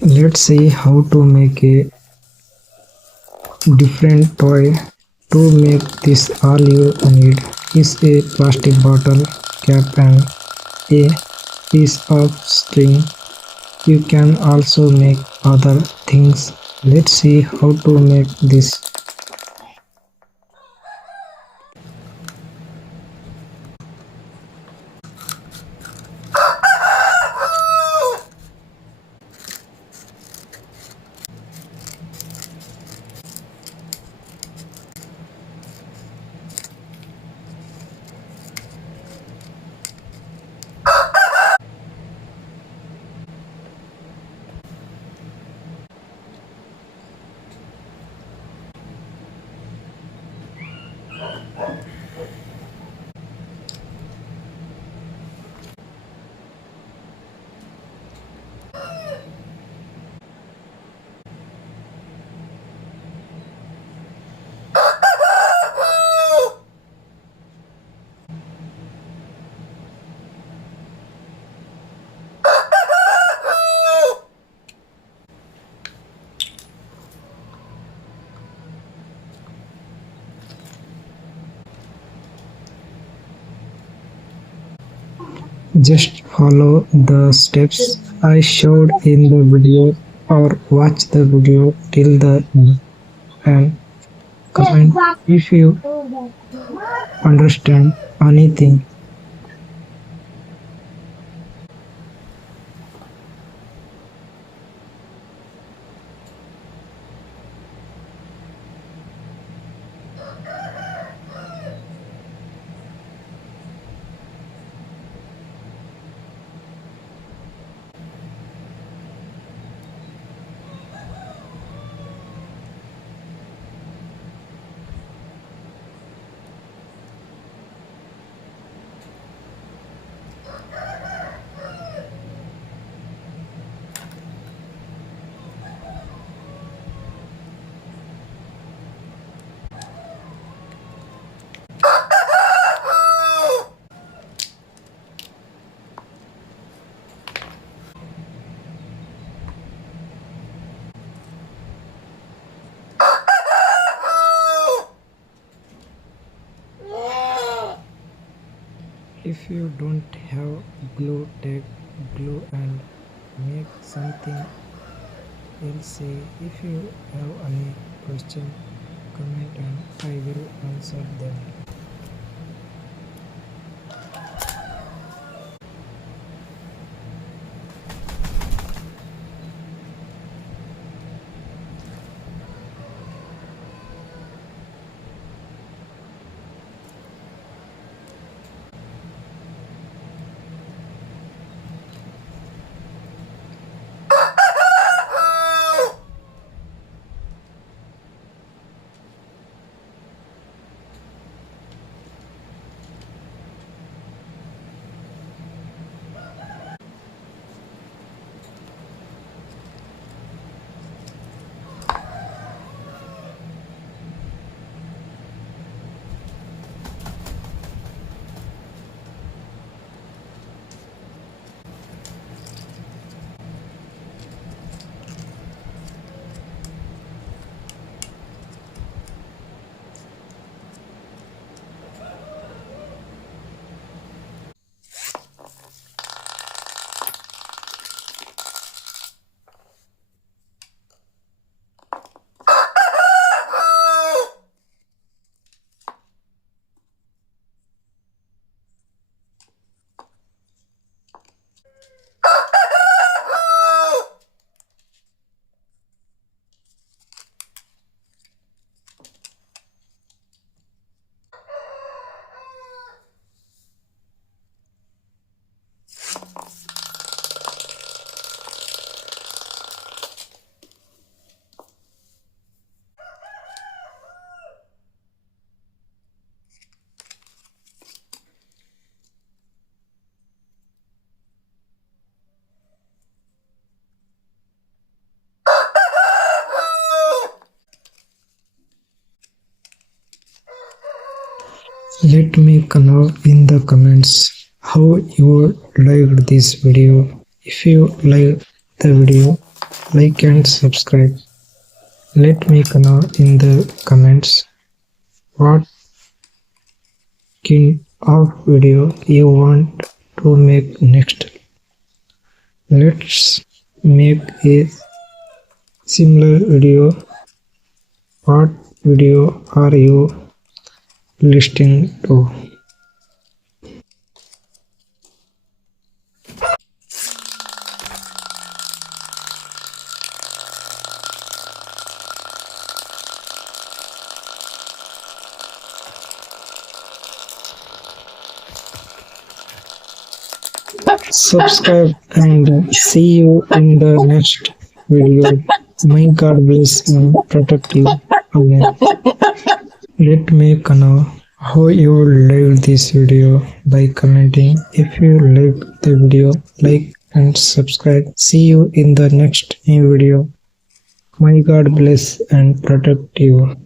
Let's see how to make a different toy. To make this, all you need is a plastic bottle cap and a piece of string. You can also make other things. Let's see how to make this. Just follow the steps I showed in the video or watch the video till the end and comment if you understand anything. If you don't have glue, take glue and make something else. If you have any question, comment and I will answer them. Let me know in the comments how you liked this video. If you liked the video, like and subscribe. Let me know in the comments what kind of video you want to make next. Let's make a similar video. What video are you listening to? Subscribe and see you in the next video. May God bless and protect you again. Let me know how you liked this video by commenting. If you liked the video, like and subscribe. See you in the next new video. May God bless and protect you.